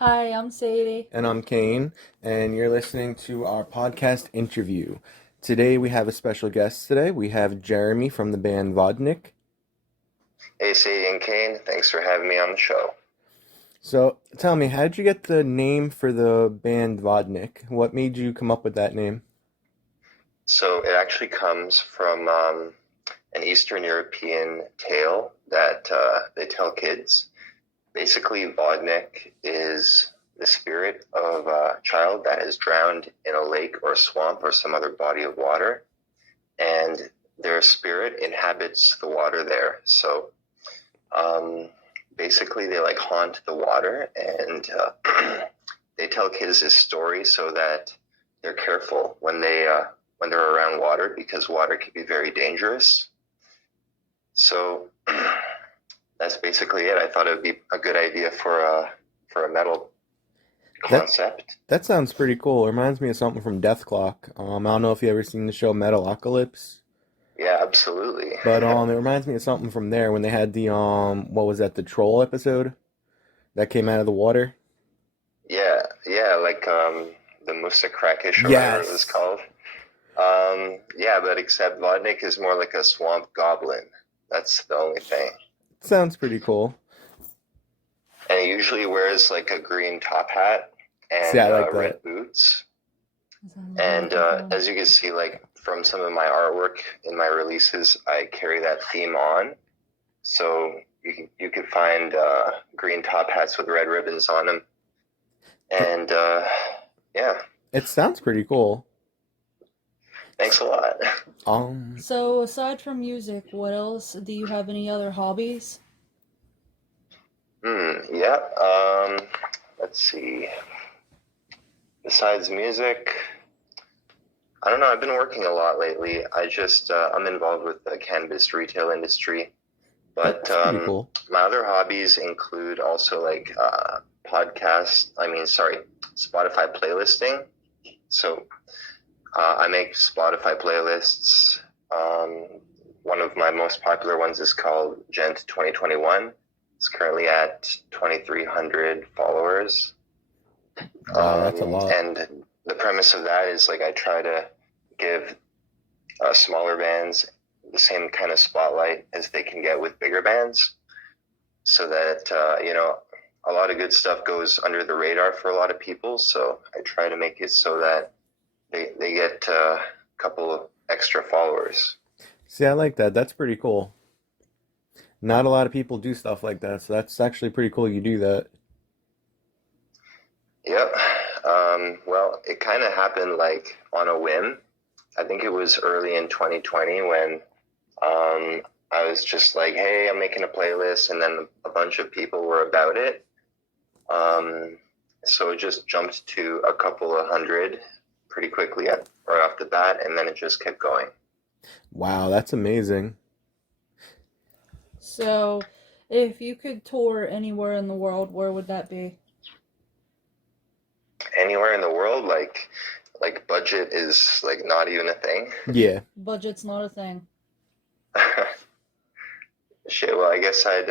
Hi, I'm Sadie. And I'm Cain, and you're listening to our podcast interview. Today we have a special guest today. We have Jeremy from the band Vodnik. Hey, Sadie and Kane, thanks for having me on the show. So tell me, how did you get the name for the band Vodnik? What made you come up with that name? So it actually comes from an Eastern European tale that they tell kids. Basically, Vodnik is the spirit of a child that is drowned in a lake or a swamp or some other body of water, and their spirit inhabits the water there. So um, basically, they like haunt the water, and they tell kids this story so that they're careful when they're around water, because water can be very dangerous. So that's basically it. I thought it would be a good idea for a metal That concept. that sounds pretty cool. It reminds me of something from Death Clock. I don't know if you ever seen the show Metalocalypse, Yeah, absolutely. but it reminds me of something from there when they had the what was that, the troll episode that came out of the water? Yeah, like the Musa Krakish or whatever it was Yes. called. Yeah, but except Vodnik is more like a swamp goblin. That's the only thing. Sounds pretty cool. And he usually wears like a green top hat See, and I like that. red boots. Is that what you're And looking for? as you can see, like from some of my artwork in my releases, I carry that theme on. So you can find green top hats with red ribbons on them, It, and yeah, it sounds pretty cool. thanks a lot. Um, So, aside from music, what else? Do you have any other hobbies? Yeah. Let's see. Besides music, I don't know. I've been working a lot lately. I'm involved with the cannabis retail industry, but that's pretty cool. my other hobbies include also like podcast. I mean, sorry, Spotify playlisting. So I make Spotify playlists. Um, One of my most popular ones is called Gent 2021. It's currently at 2,300 followers. Wow, that's a lot. And the premise of that is like I try to give smaller bands the same kind of spotlight as they can get with bigger bands, so that a lot of good stuff goes under the radar for a lot of people. So I try to make it so that they get a couple of extra followers. See, I like that. That's pretty cool. Not a lot of people do stuff like that, so that's actually pretty cool you do that. Yep. Well, it kind of happened like on a whim. I think it was early in 2020 when I was just like, hey, I'm making a playlist, and then a bunch of people were about it. Um, so it just jumped to a couple of hundred pretty quickly right off the bat, and then it just kept going. Wow, that's amazing. So, if you could tour anywhere in the world, where would that be? Anywhere in the world, like budget is like not even a thing. Yeah. Budget's not a thing. Shit. Well, I guess I'd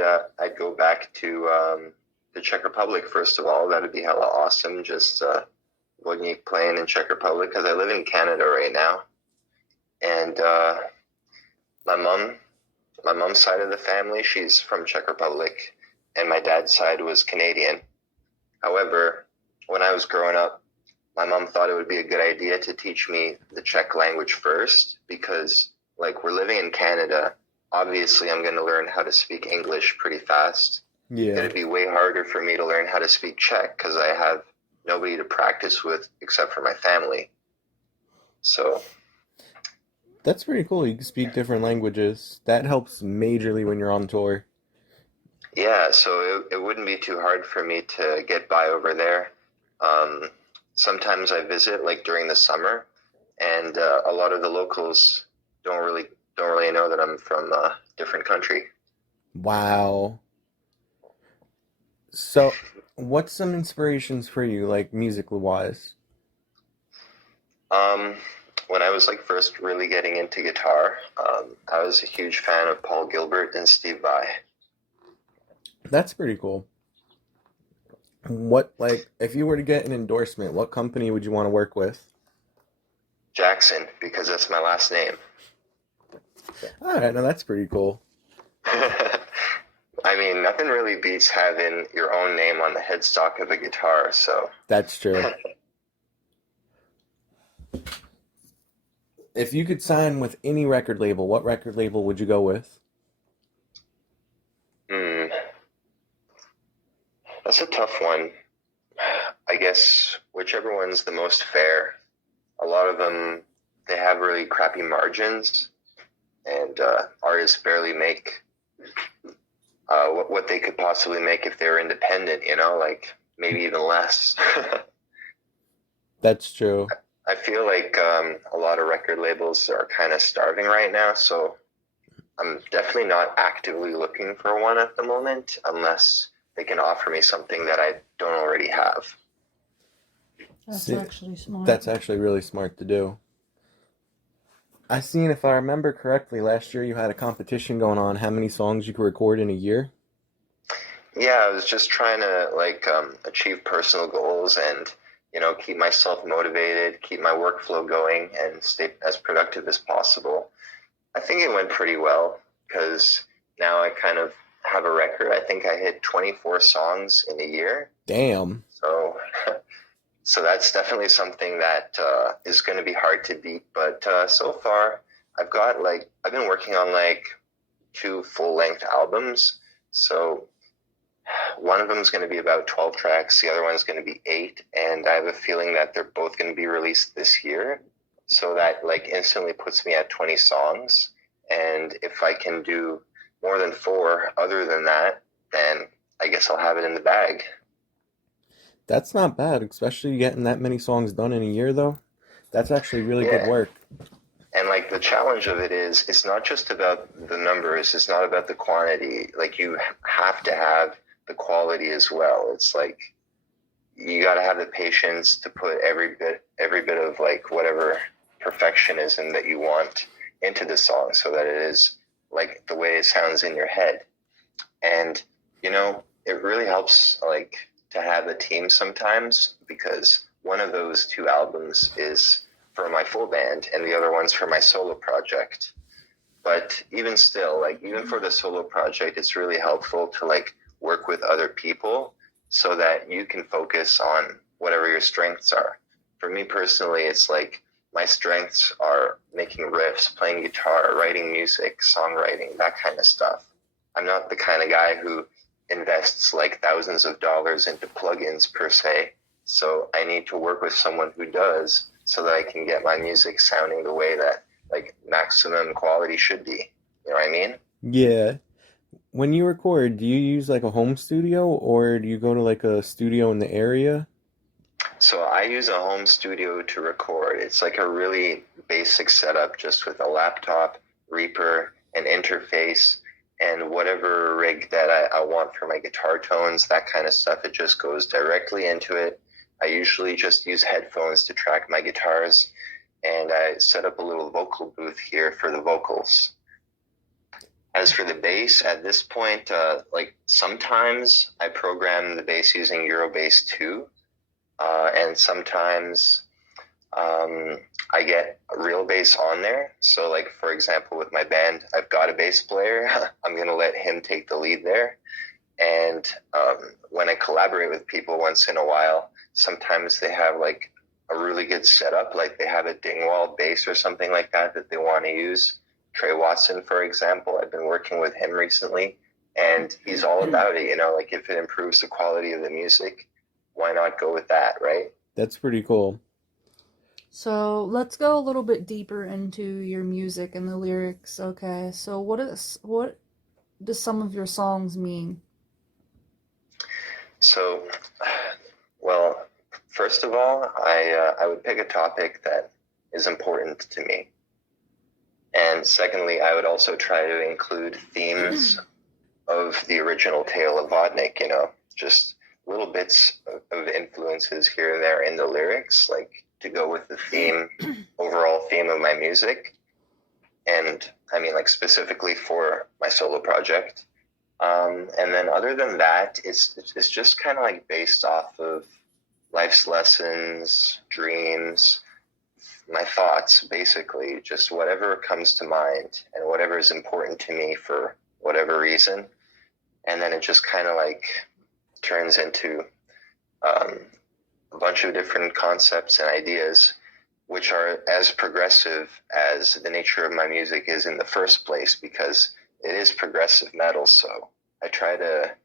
go back to the Czech Republic first of all. That'd be hella awesome. Just Vodnik playing in Czech Republic, because I live in Canada right now, and my mom, my mom's side of the family, she's from Czech Republic, and my dad's side was Canadian. However, when I was growing up, my mom thought it would be a good idea to teach me the Czech language first, because like we're living in Canada, obviously I'm going to learn how to speak English pretty fast. Yeah. It'd be way harder for me to learn how to speak Czech because I have nobody to practice with except for my family. So That's pretty cool. You can speak different languages. That helps majorly when you're on tour. yeah, so it wouldn't be too hard for me to get by over there. Um, Sometimes I visit like during the summer, and a lot of the locals don't really know that I'm from a different country. Wow. So, what's some inspirations for you, like musically wise? Um, when I was like first really getting into guitar, I was a huge fan of Paul Gilbert and Steve Vai. That's pretty cool. What, like, if you were to get an endorsement, what company would you want to work with? Jackson, because that's my last name. All right, now that's pretty cool. I mean, nothing really beats having your own name on the headstock of a guitar, so. That's true. If you could sign with any record label, what record label would you go with? Hmm, that's a tough one. I guess whichever one's the most fair. A lot of them, they have really crappy margins, and artists barely make what they could possibly make if they were independent, like maybe even less. That's true. I feel like a lot of record labels are kind of starving right now, so I'm definitely not actively looking for one at the moment unless they can offer me something that I don't already have. That's See, actually smart. that's actually really smart to do. I seen, if I remember correctly, last year you had a competition going on how many songs you could record in a year. Yeah, I was just trying to achieve personal goals and keep myself motivated, keep my workflow going, and stay as productive as possible. I think it went pretty well because now I kind of have a record. I think I hit 24 songs in a year. Damn. So, so that's definitely something that is going to be hard to beat. But so far, I've been working on like 2 full-length albums. So one of them is going to be about 12 tracks. The other one is going to be 8. And I have a feeling that they're both going to be released this year. So that like instantly puts me at 20 songs. And if I can do more than 4 other than that, then I guess I'll have it in the bag. That's not bad, especially getting that many songs done in a year, though. That's actually really good Yeah. work. And like the challenge of it is, it's not just about the numbers, it's not about the quantity. Like you have to have the quality as well. It's like you got to have the patience to put every bit of like whatever perfectionism that you want into the song so that it is like the way it sounds in your head. And it really helps like to have a team sometimes, because one of those 2 albums is for my full band and the other one's for my solo project. But even still, like even for the solo project, it's really helpful to like work with other people so that you can focus on whatever your strengths are. For me personally, it's like my strengths are making riffs, playing guitar, writing music, songwriting, that kind of stuff. I'm not the kind of guy who invests like thousands of dollars into plugins per se. So I need to work with someone who does so that I can get my music sounding the way that like maximum quality should be. You know what I mean? Yeah. When you record, do you use like a home studio or do you go to like a studio in the area? So I use a home studio to record. It's like a really basic setup just with a laptop, Reaper, an interface, and whatever rig that I want for my guitar tones, that kind of stuff. It just goes directly into it. I usually just use headphones to track my guitars, and I set up a little vocal booth here for the vocals. As for the bass, at this point, like sometimes I program the bass using Eurobase 2, and sometimes I get a real bass on there. So like, for example, with my band, I've got a bass player. I'm going to let him take the lead there. And when I collaborate with people once in a while, sometimes they have like a really good setup, like they have a Dingwall bass or something like that they want to use. Trey Watson, for example, I've been working with him recently, and he's all about it, like if it improves the quality of the music, why not go with that, right? That's pretty cool. So let's go a little bit deeper into your music and the lyrics. Okay, so what do some of your songs mean? So, well, first of all, I would pick a topic that is important to me. And secondly, I would also try to include themes of the original tale of Vodnik, just little bits of influences here and there in the lyrics, like to go with the overall theme of my music. And I mean, like specifically for my solo project, And then other than that, it's just kind of like based off of life's lessons, dreams, my thoughts, basically, just whatever comes to mind and whatever is important to me for whatever reason. And then it just kind of like turns into um, a bunch of different concepts and ideas, which are as progressive as the nature of my music is in the first place, because it is progressive metal. So I try to,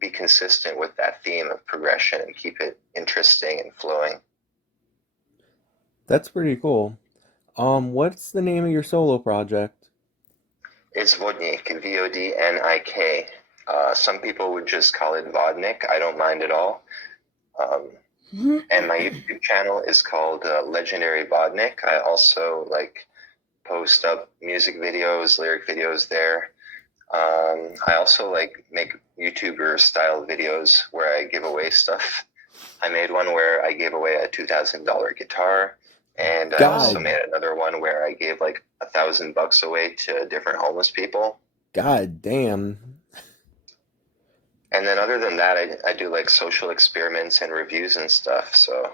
be consistent with that theme of progression and keep it interesting and flowing. That's pretty cool. What's the name of your solo project? It's Vodnik, Vodnik. Some people would just call it Vodnik. I don't mind at all. Um, and my YouTube channel is called Legendary Vodnik. I also post up music videos, lyric videos there. I also make YouTuber style videos where I give away stuff. I made one where I gave away a $2,000 guitar, and I also God, made another one where I gave like $1,000 away to different homeless people. God damn. And then other than that, I do like social experiments and reviews and stuff. So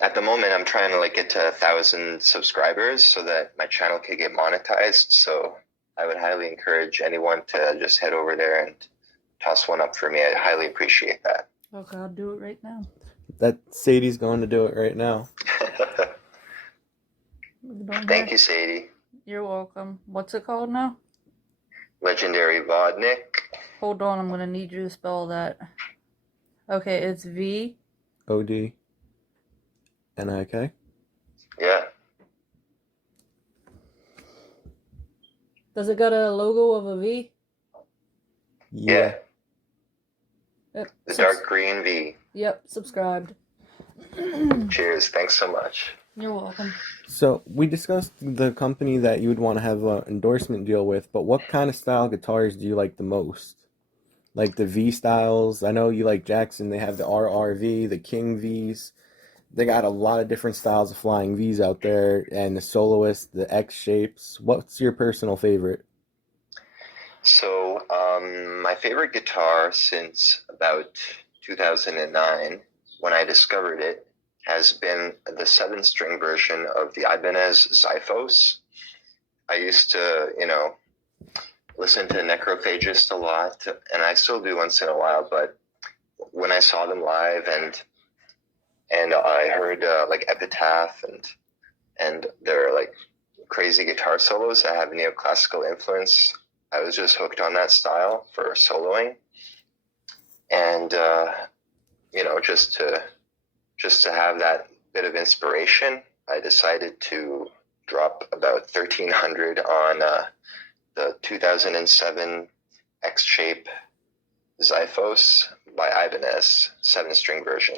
at the moment, I'm trying to get to 1,000 subscribers so that my channel can get monetized. So I would highly encourage anyone to just head over there and toss one up for me. I'd highly appreciate that. Okay, I'll do it right now. That Sadie's going to do it right now. Thank you, Sadie. You're welcome. What's it called now? Legendary Vodnik. Hold on, I'm gonna need you to spell that. Okay, it's V. Vodnik. Yeah. Does it got a logo of a V? Yeah. Yep. The dark green V. Yep, subscribed. Cheers. Thanks so much. You're welcome. So we discussed the company that you would want to have an endorsement deal with, but what kind of style guitars do you like the most? Like the V styles? I know you like Jackson. They have the RRV, the King Vs. They got a lot of different styles of flying Vs out there, and the Soloist, the X shapes. What's your personal favorite? So, my favorite guitar since about 2009, when I discovered it, has been the 7-string version of the Ibanez Zyphos. I used to, listen to Necrophagist a lot, and I still do once in a while, but when I saw them live and I heard Epitaph and their crazy guitar solos that have neoclassical influence, I was just hooked on that style for soloing, and just to have that bit of inspiration, I decided to drop about 1,300 on the 2007 X-Shape Zyphos by Ibanez 7-string version.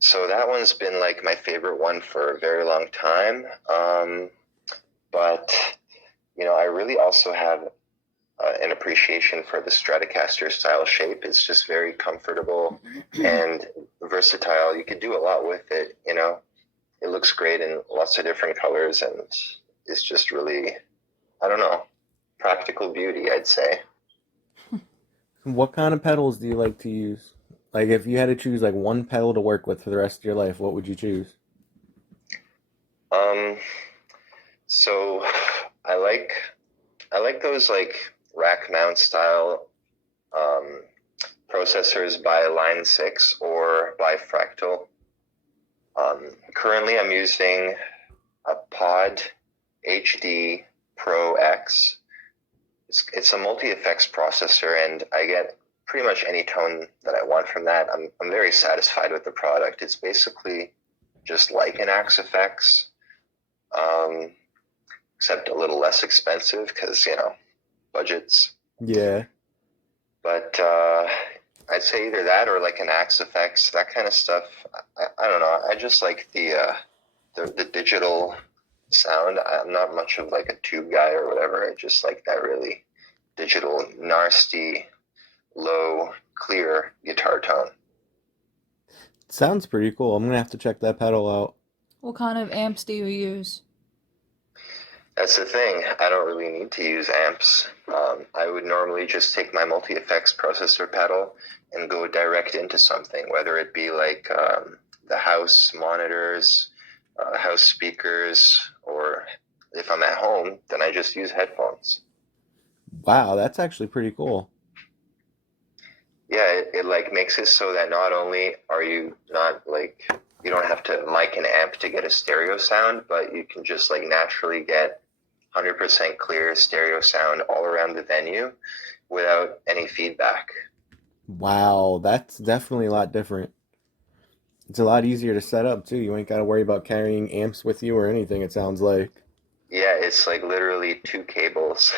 So that one's been my favorite one for a very long time. But I really also have an appreciation for the Stratocaster style shape. It's just very comfortable and versatile. You could do a lot with it. It looks great in lots of different colors, and it's just really, I don't know, practical beauty, I'd say. What kind of pedals do you like to use? Like if you had to choose one pedal to work with for the rest of your life, what would you choose? So I like those rack mount style processors by Line 6 or by Fractal. Currently I'm using a Pod HD Pro X. It's a multi-effects processor, and I get pretty much any tone that I want from that. I'm very satisfied with the product. It's basically just like an Axe FX, except a little less expensive because, budgets. Yeah. But I'd say either that or an Axe FX, that kind of stuff. I don't know. I just like the digital sound. I'm not much of a tube guy or whatever. I just like that really digital, nasty, low, clear guitar tone. Sounds pretty cool. I'm gonna have to check that pedal out. What kind of amps do you use? That's the thing. I don't really need to use amps. I would normally just take my multi-effects processor pedal and go direct into something, whether it be like the house monitors, house speakers, or if I'm at home, then I just use headphones. Wow, that's actually pretty cool. Yeah, it like makes it so that not only are you not like you don't have to mic an amp to get a stereo sound, but you can just like naturally get 100% clear stereo sound all around the venue without any feedback. Wow, that's definitely a lot different. It's a lot easier to set up too. You ain't got to worry about carrying amps with you or anything, it sounds like. Yeah, it's like literally two cables.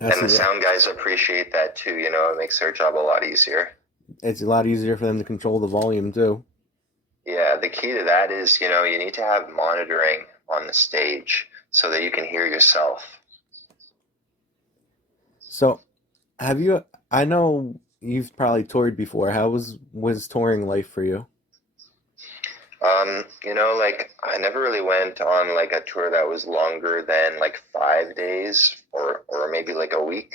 I And the see that. sound guys appreciate that too, you know, it makes their job a lot easier. It's a lot easier for them to control the volume too. Yeah, the key to that is, you know, you need to have monitoring on the stage so that you can hear yourself. So, have you, I know you've probably toured before. How was touring life for you? You know, like I never really went on like a tour that was longer than like 5 days or maybe like a week.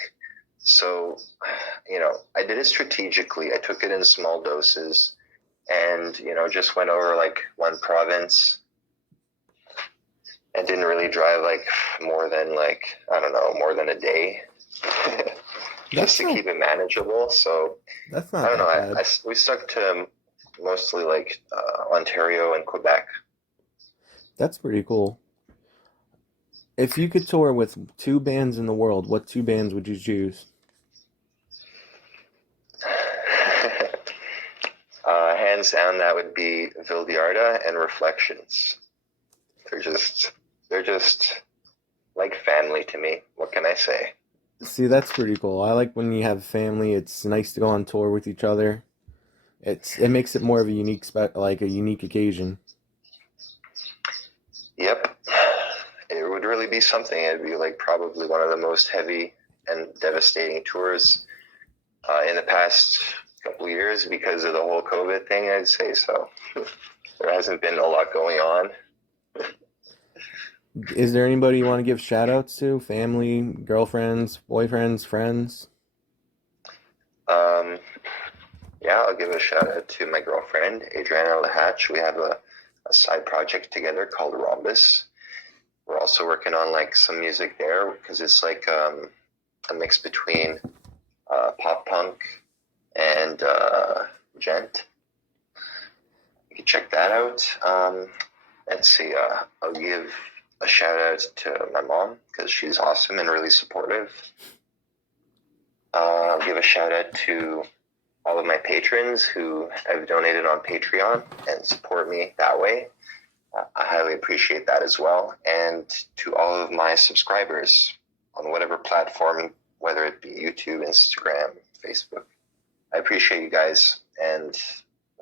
So, you know, I did it strategically. I took it in small doses and, you know, just went over like one province and didn't really drive like more than like, I don't know, more than a day just That's to not keep it manageable. So that's I not don't know. that bad. We stuck to mostly like Ontario and Quebec. That's pretty cool. If you could tour with two bands in the world, what two bands would you choose? Hands down, that would be Vildiarda and Reflections. They're just, they're just like family to me. What can I say? See, that's pretty cool. I like when you have family. It's nice to go on tour with each other. It makes it more of a like a unique occasion. Yep, it would really be something. It'd be like probably one of the most heavy and devastating tours in the past couple of years because of the whole COVID thing. I'd say so. There hasn't been a lot going on. Is there anybody you want to give shout outs to? Family, girlfriends, boyfriends, friends? Um, yeah, I'll give a shout out to my girlfriend, Adriana Lahatch. We have a side project together called Rhombus. We're also working on like some music there because it's like a mix between pop punk and gent. You can check that out. Let's see. I'll give a shout out to my mom because she's awesome and really supportive. I'll give a shout out to all of my patrons who have donated on Patreon and support me that way. I highly appreciate that as well. And to all of my subscribers on whatever platform, whether it be YouTube, Instagram, Facebook, I appreciate you guys. And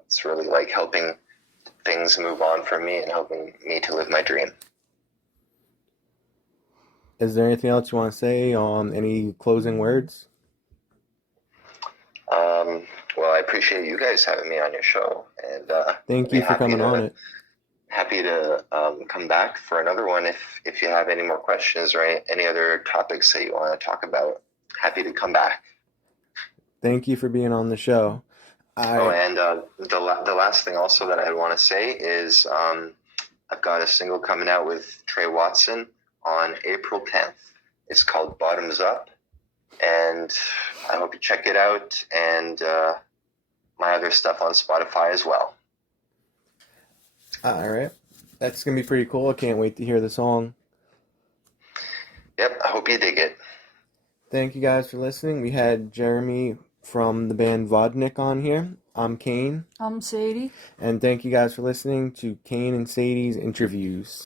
it's really like helping things move on for me and helping me to live my dream. Is there anything else you want to say? Any closing words? Um, well, I appreciate you guys having me on your show, and I'll Thank be you for coming on it. happy to come back for another one if you have any more questions or any other topics that you want to talk about. Happy to come back. Thank you for being on the show. Oh, I and the last thing also that I want to say is I've got a single coming out with Trey Watson on April 10th. It's called Bottoms Up, and I hope you check it out and my other stuff on Spotify as well. all right. That's gonna be pretty cool. I can't wait to hear the song. Yep, I hope you dig it. Thank you guys for listening. We had Jeremy from the band Vodnik on here. I'm Cain, I'm Sadie. and thank you guys for listening to Cain and Sadie's interviews.